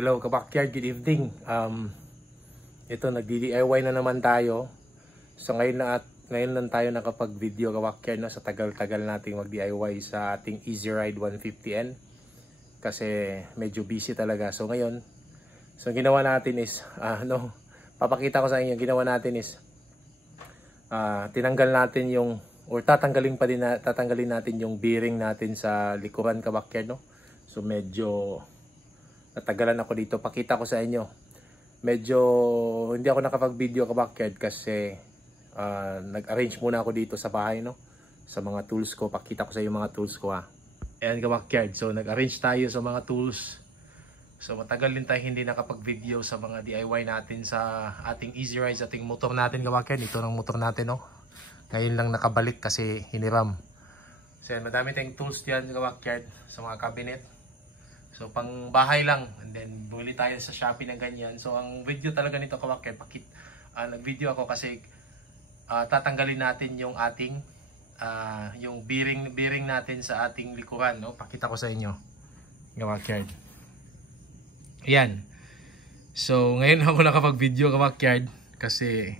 Hello ka-backyard, good evening. Ito nagdi-DIY na naman tayo. So ngayon lang tayo nakapag-video ka-backyard na sa tagal-tagal nating mag-DIY sa ating Easy Ride 150N. Kasi medyo busy talaga. So ngayon, ginawa natin is papakita ko sa inyo, ginawa natin is tinanggal natin yung tatanggalin natin yung bearing natin sa likuran ka-backyard, no? So medyo natagalan ako dito. Pakita ko sa inyo. Medyo hindi ako nakapag-video ka-backyard kasi nag-arrange muna ako dito sa bahay, no? Sa mga tools ko. Pakita ko sa inyo mga tools ko, ha. Ayan ka-backyard. So nag-arrange tayo sa mga tools. So matagal din tayo hindi nakapag-video sa mga DIY natin sa ating Easy Ride, sa ating motor natin ka-backyard. Ito ng motor natin, no? Ngayon lang nakabalik kasi hiniram. So yan, madami tayong tools diyan ka-backyard sa mga cabinet. So pang bahay lang, and then bumili tayo sa Shopee ng ganyan. So ang video talaga nito ka-backyard, nag-video ako kasi tatanggalin natin yung ating yung bearing natin sa ating likuran, no? Pakita ko sa inyo ka-backyard. Ayan. So ngayon ako nakapag-video ka-backyard kasi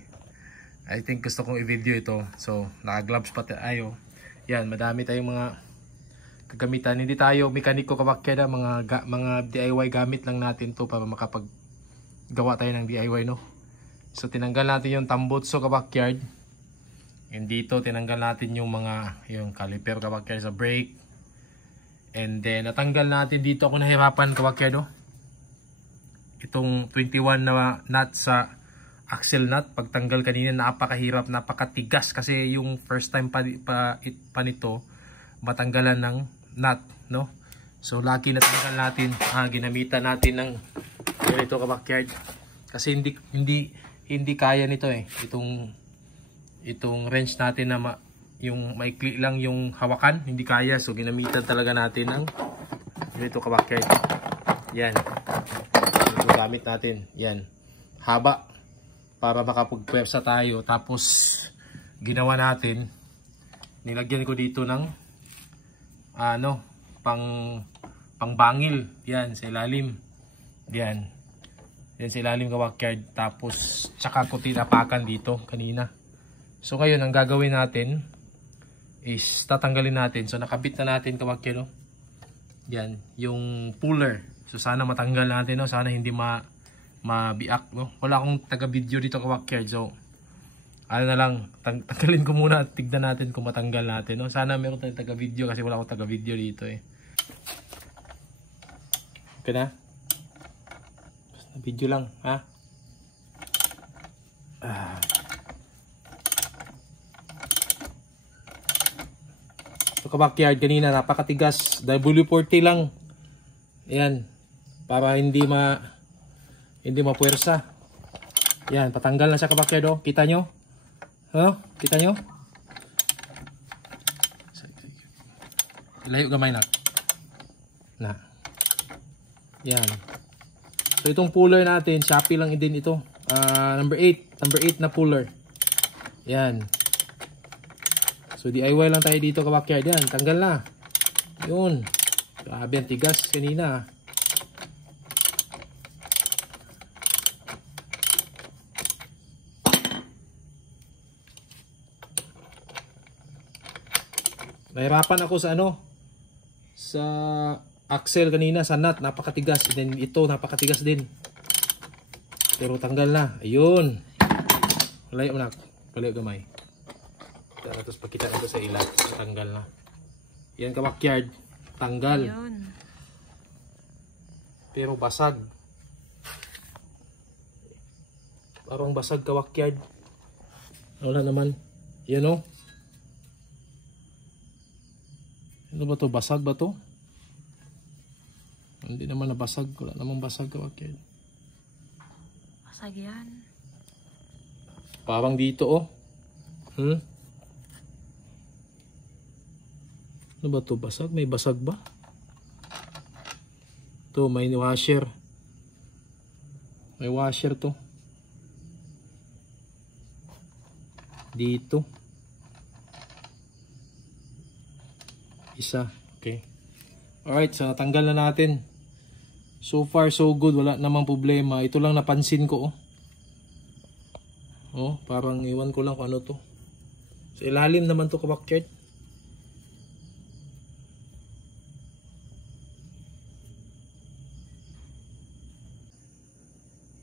I think gusto kong i-video ito. So naka-gloves pa tayo. Yan, madami tayong mga kagamitan. Hindi tayo mekaniko ka-backyard, mga DIY gamit lang natin to para makapaggawa tayo ng DIY, no? So tinanggal natin yung tambutso ka-backyard. And dito tinanggal natin yung caliper ka-backyard sa brake. And then natanggal natin dito, ako nahirapan ka-backyard, no? Itong 21 na nut sa axle nut. Pagtanggal kanina napakahirap, napakatigas kasi yung first time pa nito matanggalan ng nut, no? So lucky natanggal natin, ginamitan natin ng ganito ka-backyard kasi hindi kaya nito itong wrench natin na yung maikli lang yung hawakan, hindi kaya. So ginamitan talaga natin ng ganito ka-backyard. Yan, ito gamit natin, yan, haba para makapagpwersa tayo. Tapos ginawa natin, nilagyan ko dito ng pangbangil, yan sa ilalim, yan sa ilalim ka-backyard. Tapos tsaka ko tinapakan dito kanina. So ngayon ang gagawin natin is tatanggalin natin. So nakabit na natin ka-backyard, no? Yan yung puller. So sana matanggal natin, no? Sana hindi mabiak, no? Wala akong taga-video dito ka-backyard. So ano na lang, tanggalin ko muna at tignan natin kung matanggal natin, no? Sana meron tayong taga-video kasi wala akong taga-video dito, Okay na? Basta video lang, ha? So ka-backyard, kanina napakatigas. WD-40 lang. Ayan. Para hindi mapuwersa. Yan, patanggal na siya ka-backyard, oh. Kita nyo? Kita nyo? Layo gamay na. Yan. So itong puller natin, Shopee lang din ito. Number 8 na puller. Yan. So DIY lang tayo dito ka-backyard. Yan, tanggal na. Yun. Grabe ang tigas kanina. Nahirapan ako sa axle kanina, sa nut, napakatigas. And then ito, napakatigas din. Pero tanggal na. Ayun. Layo mo na. Layo gamay. Tapos pagkita ito sa ilat, tanggal na. Yan ka-backyard. Tanggal. Ayun. Pero basag. Parang basag ka-backyard. Wala naman. Yan, oh. Ano ba to? Basag ba to? Hindi naman nabasag. Wala namang basag ka-backyard. Basag yan. Parang dito, oh. Ano ba to? Basag? May basag ba? To, may washer. May washer to. Dito. Isa. Okay. Alright, so natanggal na natin. So far so good, wala namang problema. Ito lang napansin ko, oh. Oh, parang iwan ko lang kung ano to. So ilalim naman to ka-backyard.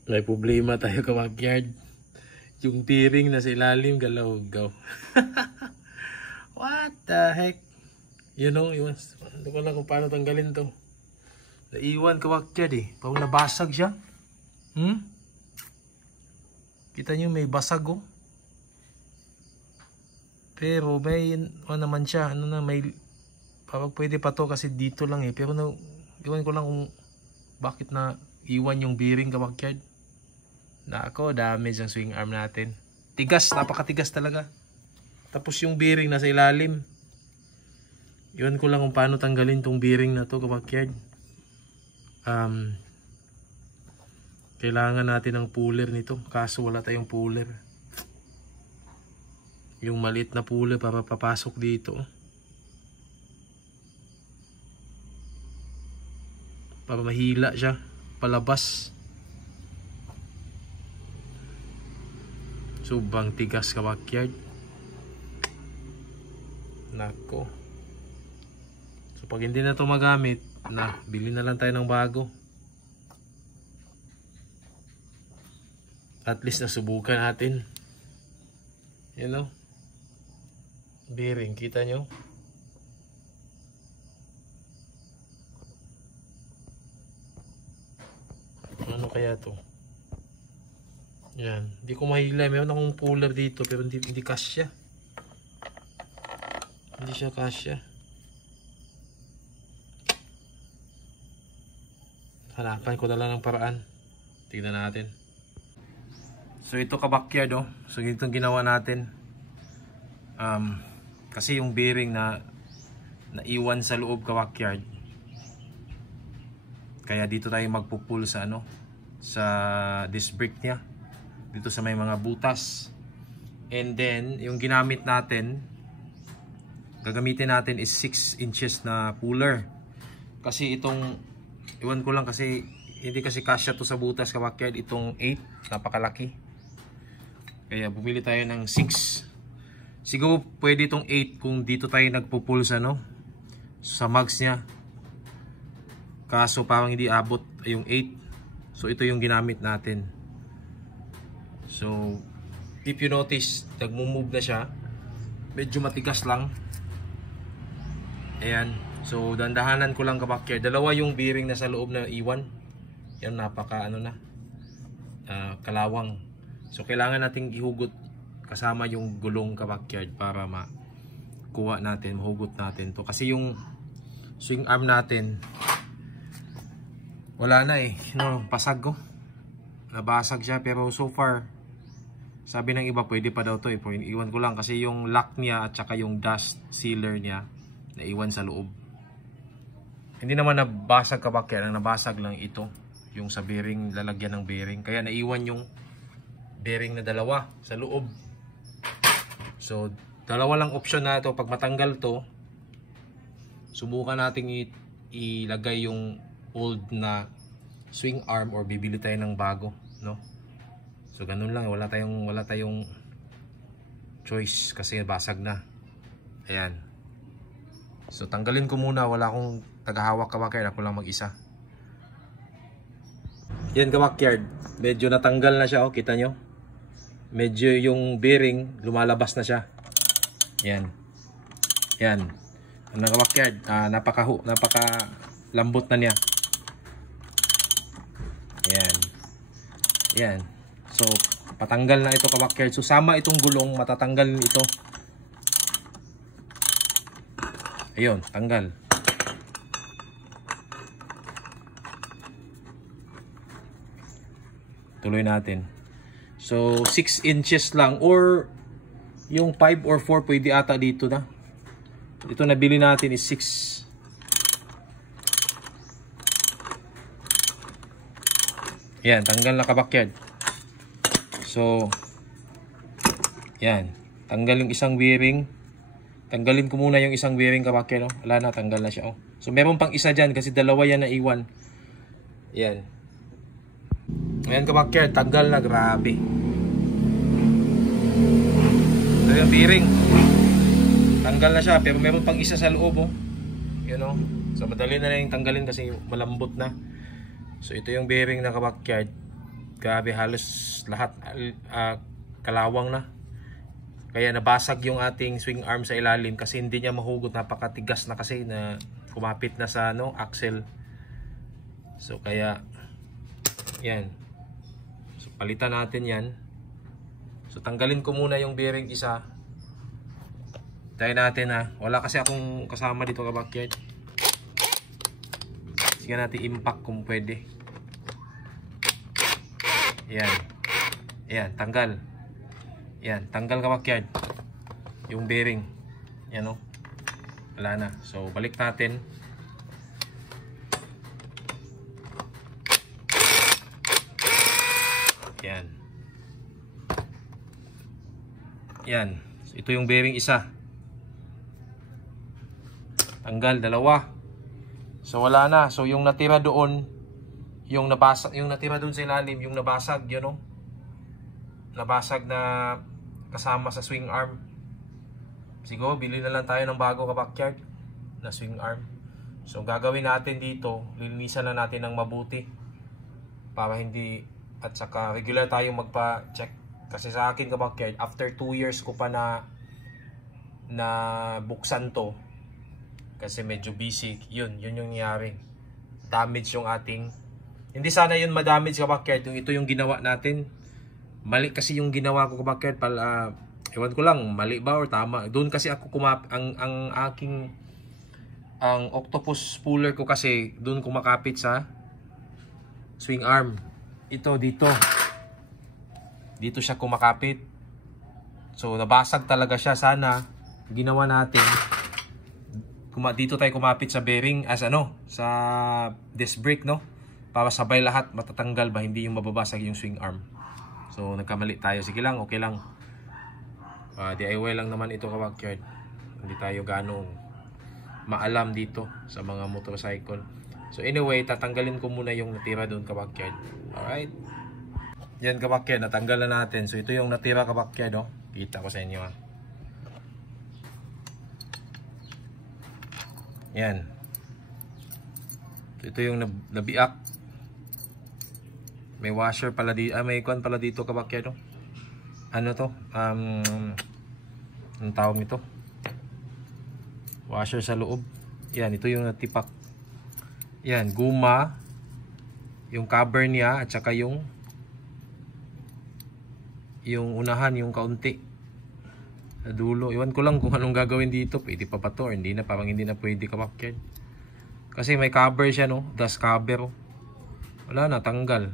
May problema tayo ka-backyard. Yung bearing na sa ilalim, galaw-gaw. What the heck? You know, hindi ko lang kung paano tanggalin to. Naiwan ka-backyard eh. Parang nabasag siya. Kita nyo may basag oh. Pero may ano naman siya. Ano na may parang pwede pa to kasi dito lang eh. Pero iwan ko lang kung bakit na iwan yung bearing ka-backyard. Nako, damage ang swing arm natin. Tigas, napakatigas talaga. Tapos yung bearing nasa ilalim. Iwan ko lang kung paano tanggalin tong bearing na to ka-backyard. Kailangan natin ng puller nito. Kaso wala tayong puller. Yung maliit na puller para papasok dito. Para mahila siya. Palabas. Subang tigas ka-backyard. Nako. So pag hindi na ito magamit, bili na lang tayo ng bago. At least nasubukan natin. You know? Bearing, kita nyo? Ano kaya to? Yan, hindi ko mahila. Meron akong puller dito pero hindi kasya. Hindi siya kasya. Hanapan ko na lang ng paraan. Tignan natin. So ito ka-backyard oh. So itong ginawa natin. Kasi yung bearing na naiwan sa loob ka-backyard. Kaya dito tayo magpupull sa ano, sa disc brake niya. Dito sa may mga butas. And then yung ginamit natin, gagamitin natin is 6 inches na puller. Kasi itong iwan ko lang kasi hindi kasi kasya to sa butas ka-backyard. Itong 8, napakalaki. Kaya bumili tayo ng 6. Siguro pwede itong 8 kung dito tayo nagpupull sa ano, sa mags niya. Kaso parang hindi abot yung 8. So ito yung ginamit natin. So if you notice, nagmo-move na siya. Medyo matigas lang. Ayan. So dandahanan ko lang ka-backyard. Dalawa yung bearing na sa loob na iwan. Yan, napaka ano na, kalawang. So kailangan nating ihugot kasama yung gulong ka-backyard para makuha natin, mahugot natin to. Kasi yung swing arm natin wala na eh, no, pasag ko. Nabasag siya pero so far sabi ng iba pwede pa daw to eh. Iwan ko lang kasi yung lock niya at saka yung dust sealer niya naiwan sa loob. Hindi naman nabasag ka-backyard, ang nabasag lang ito yung sa bearing, lalagyan ng bearing. Kaya naiwan yung bearing na dalawa sa loob. So dalawa lang option na ito. Pag matanggal to, subukan natin ilagay yung old na swing arm or bibili tayo ng bago, no? So ganun lang, wala tayong choice kasi basag na. Ayan. So tanggalin ko muna, wala akong tagahawak ka-backyard, ako lang mag-isa. Yan ka-backyard, medyo natanggal na siya, oh, kita nyo? Medyo yung bearing lumalabas na siya. Yan. Yan. Ang ka-backyard, napaka lambot na niya. Yan. Yan. So patanggal na ito ka-backyard. So sama itong gulong, matatanggal ito. Ayun, tanggal. Tuloy natin. So 6 inches lang or yung 5 or 4 pwede ata dito na. Ito nabili natin is 6. Yan, tanggal na ka-backyard. So yan, tanggal yung isang bearing. Tanggalin ko muna yung isang bearing ka-backyard, no? Wala na, tanggal na siya, oh. So meron pang isa dyan kasi dalawa yan na iwan. Yan. Ngayon ka-backyard, tanggal na, grabe. Ito yung bearing. Tanggal na siya, pero meron pang isa sa loob, oh. You know? So madali na lang yung tanggalin kasi malambot na. So ito yung bearing na ka-backyard. Grabe, halos lahat kalawang na. Kaya nabasag yung ating swing arm sa ilalim kasi hindi niya mahugot, napakatigas na kasi na kumapit na sa axle. So kaya yan. So palitan natin yan. So tanggalin ko muna yung bearing isa. Tayo natin ha. Wala kasi akong kasama dito ka-backyard. Sige natin impact kung pwede. Yan. Yan, tanggal. Yan, tanggal ka-backyard. Yung bearing. Yan o. Wala na. So balik natin. Yan. Yan. So, ito yung bearing isa. Tanggal, dalawa. So wala na. So yung natira doon, yung nabasag, yung natira doon sa ilalim, yung nabasag, yun know? Nabasag na kasama sa swing arm. Siguro bili na lang tayo ng bago ka-backyard na swing arm. So gagawin natin dito, lilinisan na natin ng mabuti para hindi, at saka regular tayong magpa-check. Kasi sa akin ka-backyard, after 2 years ko pa na buksan to kasi medyo busy, yun yung nangyari. Damage yung ating, hindi sana yun madamage ka-backyard, ito yung ginawa natin. Mali kasi yung ginawa ko ka-backyard, ewan ko lang, mali ba or tama. Doon kasi ako ang octopus puller ko kasi doon kumakapit sa swing arm. Ito dito siya kumakapit. So nabasag talaga siya. Sana ginawa natin, dito tayo kumapit sa bearing as sa disc brake, no, para sabay lahat matatanggal ba, hindi yung mababasag yung swing arm. So nagkamali tayo. Sige lang, okay lang. DIY lang naman ito ka-backyard. Hindi tayo ganong maalam dito sa mga motorcycle. So anyway, tatanggalin ko muna yung natira doon ka-backyard. Alright. Yan ka-backyard, natanggal na natin. So ito yung natira ka-backyard, oh. Kita ko sa inyo, ha. Yan. So, ito yung nabiak. May washer pala dito, may kon pala dito ka-backyard, oh. Ano to? Anong tawag nito? Washer sa loob. Yan, ito yung natipak. Yan, guma, yung cover niya, at saka yung unahan, yung kaunti sa dulo. Iwan ko lang kung anong gagawin dito. Pwede pa ba to? Or hindi na, parang hindi na pwede ka-backyard. Kasi may cover siya, no? Dust cover, oh. Wala na, tanggal.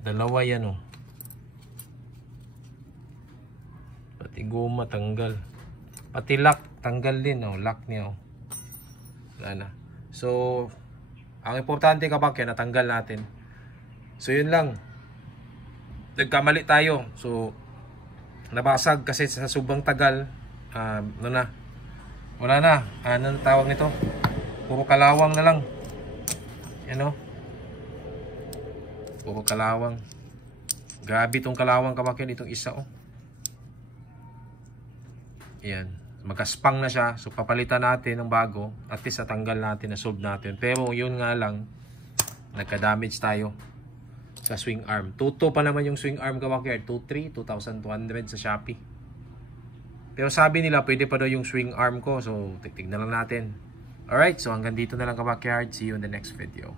Dalawa yan, oh. Pati guma tanggal. Pati lock tanggal din, oh. Lock niya, oh. Wala na. So ang importante ka-backyard, natanggal natin. So yun lang. Nagkamali tayo. So nabasag kasi sa sobrang tagal. Wala na. Ano tawag nito? Puro kalawang na lang. Yan, oh. Puro kalawang. Grabe itong kalawang ka-backyard, itong isa, oh. Yan. Magkaspang na siya. So papalitan natin ng bago. At least natanggal natin, na-solve natin. Pero yun nga lang, nagka-damage tayo sa swing arm. 2.2 pa naman yung swing arm ka-backyard. 2.3, 2,200 sa Shopee. Pero sabi nila pwede pa daw yung swing arm ko. So tignan lang natin. Alright, so hanggang dito na lang ka-backyard. See you in the next video.